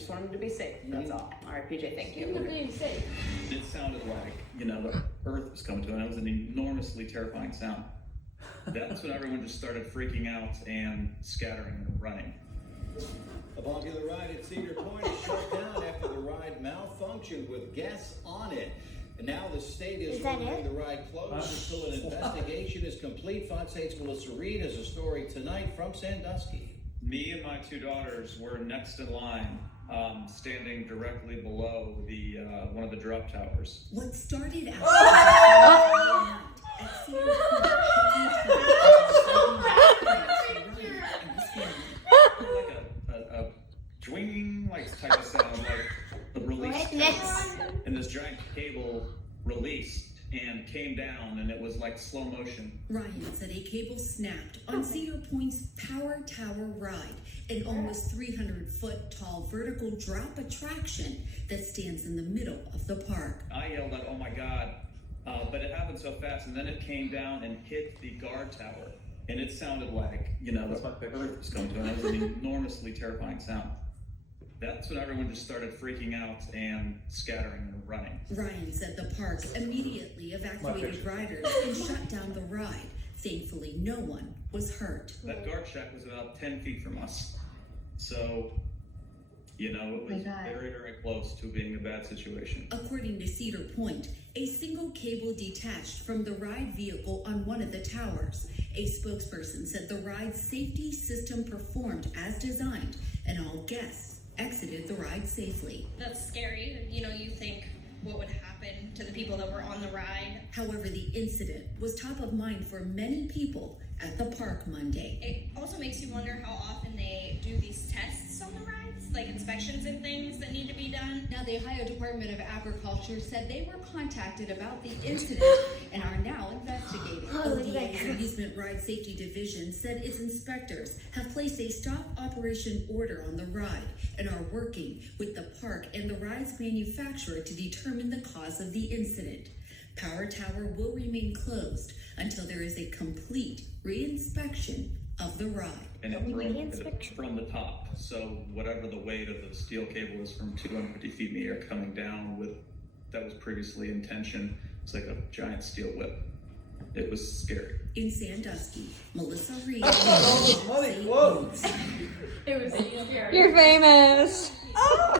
just want them to be safe. That's all. All right, PJ, thank you. Being safe. It sounded like, the earth was coming to an end. It was an enormously terrifying sound. That's when everyone just started freaking out and scattering and running. A popular ride at Cedar Point is shut down after the ride malfunctioned with guests on it. And now the state is ordering the ride closed until an investigation is complete. Fox 8's Melissa Reed has a story tonight from Sandusky. Me and my two daughters were next in line, standing directly below the one of the drop towers. What started out at Cedar Like a joinging type of sound, like the release, and this giant cable released and came down, and it was like slow motion. Ryan said a cable snapped on Cedar Point's Power Tower ride, an almost 300-foot tall vertical drop attraction that stands in the middle of the park. I yelled out, "Oh my God!" But it happened so fast, and then it came down and hit the guard tower, and it sounded like, the earth was coming to an end. It was an enormously terrifying sound. That's when everyone just started freaking out and scattering and running. Ryan said the park immediately evacuated riders and shut down the ride. Thankfully, no one was hurt. That guard shack was about 10 feet from us. So, it was very, very close to being a bad situation. According to Cedar Point, a single cable detached from the ride vehicle on one of the towers. A spokesperson said the ride's safety system performed as designed and all guests exited the ride safely. That's scary. You think what would happen to the people that were on the ride. However, the incident was top of mind for many people at the park Monday. It also makes you wonder how often they do these tests on the rides, like inspections and things that need to be done. Now, the Ohio Department of Agriculture said they were contacted about the incident and are now investigating. ODA's Amusement Ride Safety Division said its inspectors have placed a stop operation order on the ride and are working with the park and the ride's manufacturer to determine the cause of the incident. Power Tower will remain closed until there is a complete re-inspection of the ride. And it from the top. So whatever the weight of the steel cable is from 250 feet in the air coming down that was previously in tension. It's like a giant steel whip. It was scary. In Sandusky, Melissa Reed. It was scary. You're famous.